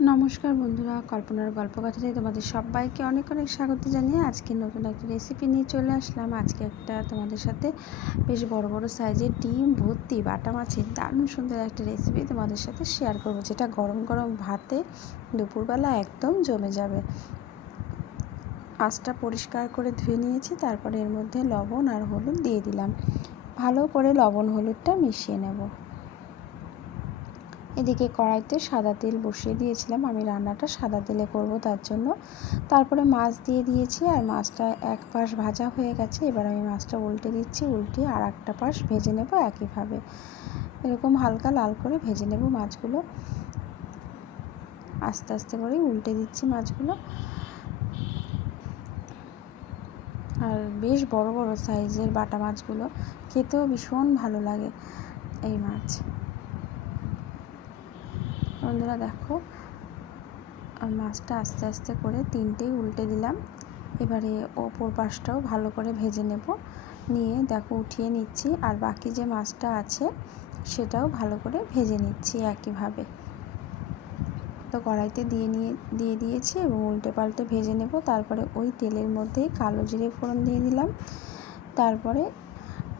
নমস্কার বন্ধুরা, কল্পনার গল্প কথাতে তোমাদের সবাইকে অনেক অনেক স্বাগত জানিয়ে আজকে নতুন একটা রেসিপি নিয়ে চলে আসলাম। আজকে একটা তোমাদের সাথে বেশ বড় বড় সাইজের ডিম, ভর্তি বাটা মাছের দারুণ সুন্দর একটা রেসিপি তোমাদের সাথে শেয়ার করব, যেটা গরম গরম ভাতে দুপুরবেলা একদম জমে যাবে। আঁচটা পরিষ্কার করে ধুয়ে নিয়েছি, তারপরে এর মধ্যে লবণ আর হলুদ দিয়ে দিলাম। ভালো করে লবণ হলুদটা মিশিয়ে নেব। এদিকে কড়াইতে সাদা তেল বসিয়ে দিয়েছিলাম। আমি রান্নাটা সাদা তেলে করব তার জন্য। তারপরে মাছ দিয়ে দিয়েছি আর মাছটা এক পাশ ভাজা হয়ে গেছে। এবার আমি মাছটা উল্টে দিচ্ছি, উল্টে আর একটা পাশ ভেজে নেব একইভাবে। এরকম হালকা লাল করে ভেজে নেব মাছগুলো। আস্তে আস্তে করেই উল্টে দিচ্ছি মাছগুলো। আর বেশ বড় বড় সাইজের বাটা মাছগুলো খেতেও ভীষণ ভালো লাগে এই মাছ। বন্ধুরা দেখো মাছটা আস্তে আস্তে করে তিনটেই উল্টে দিলাম। এবারে ওপর পাশটাও ভালো করে ভেজে নেব। নিয়ে দেখো উঠিয়ে নিচ্ছি, আর বাকি যে মাছটা আছে সেটাও ভালো করে ভেজে নিচ্ছি একইভাবে। তো কড়াইতে দিয়ে নিয়ে, দিয়ে দিয়েছি এবং উল্টে পাল্টে ভেজে নেব। তারপরে ওই তেলের মধ্যেই কালো জিরে ফোড়ন দিয়ে দিলাম। তারপরে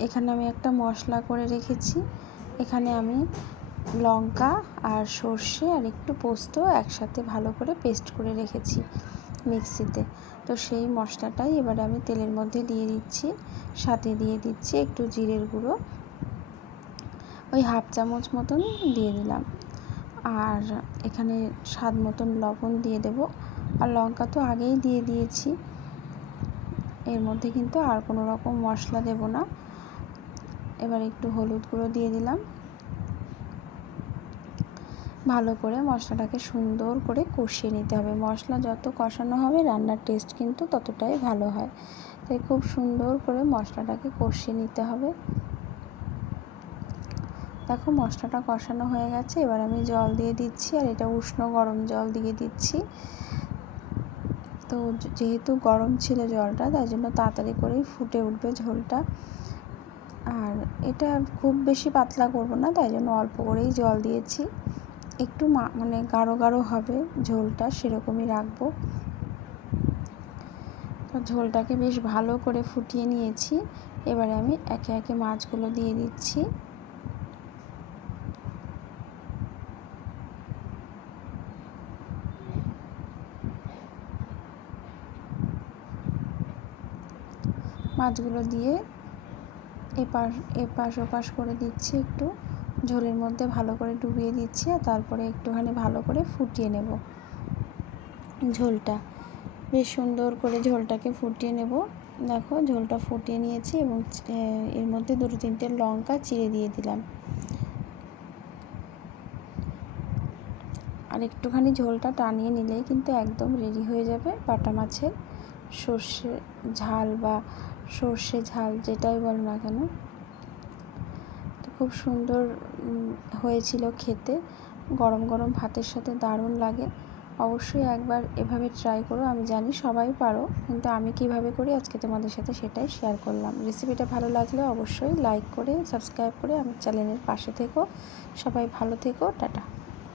এখানে আমি একটা মশলা করে রেখেছি। এখানে আমি লঙ্কা আর সর্ষে আর একটু পোস্ত একসাথে ভালো করে পেস্ট করে রেখেছি মিক্সিতে। তো সেই মশলাটাই এবারে আমি তেলের মধ্যে দিয়ে দিচ্ছি, সাথে দিয়ে দিচ্ছি একটু জিরের গুঁড়ো। ওই হাফ চামচ মতন দিয়ে দিলাম। আর এখানে স্বাদ মতন লবণ দিয়ে দেব। আর লঙ্কা তো আগেই দিয়ে দিয়েছি। এর মধ্যে কিন্তু আর কোনো রকম মশলা দেব না। এবার একটু হলুদ গুঁড়ো দিয়ে দিলাম। ভালো করে মশলাটাকে সুন্দর করে কষিয়ে নিতে হবে। মশলা যত কষানো হবে, রান্নার টেস্ট কিন্তু ততটাই ভালো হয়। তাই খুব সুন্দর করে মশলাটাকে কষিয়ে নিতে হবে। দেখো মশলাটা কষানো হয়ে গেছে। এবার আমি জল দিয়ে দিচ্ছি আর এটা উষ্ণ গরম জল দিয়ে দিচ্ছি। তো যেহেতু গরম ছিল জলটা, তাই জন্য তাড়াতাড়ি করেই ফুটে উঠবে ঝোলটা। আর এটা খুব বেশি পাতলা করব না, তাই জন্য অল্প করেই জল দিয়েছি। একটু মানে গাঢ় গাঢ় হবে ঝোলটা, সেরকমই রাখব। ঝোলটাকে বেশ ভালো করে ফুটিয়ে নিয়েছি। এবারে আমি একে একে মাছগুলো দিয়ে দিচ্ছি। মাছগুলো দিয়ে এপাশ এপাশ ওপাশ করে দিচ্ছি একটু। ঝোলের মধ্যে ভালো করে ডুবিয়ে দিচ্ছি আর তারপরে একটুখানি ভালো করে ফুটিয়ে নেব ঝোলটা। বেশ সুন্দর করে ঝোলটাকে ফুটিয়ে নেব। দেখো, ঝোলটা ফুটিয়ে নিয়েছি এবং এর মধ্যে দুটো তিনটে লঙ্কা চিড়ে দিয়ে দিলাম। আর একটুখানি ঝোলটা টানিয়ে নিলেই কিন্তু একদম রেডি হয়ে যাবে বাটা মাছের সর্ষে ঝাল বা সর্ষে ঝাল যেটাই বল না কেন। খুব সুন্দর হয়েছিল খেতে। গরম গরম ভাতের সাথে দারুণ লাগে। অবশ্যই একবার এভাবে ট্রাই করো। আমি জানি সবাই পারো, কিন্তু আমি কীভাবে করি আজকে তোমাদের সাথে সেটাই শেয়ার করলাম। রেসিপিটা ভালো লাগলে অবশ্যই লাইক করে সাবস্ক্রাইব করে আমার চ্যানেলের পাশে থেকো। সবাই ভালো থেকো, টাটা।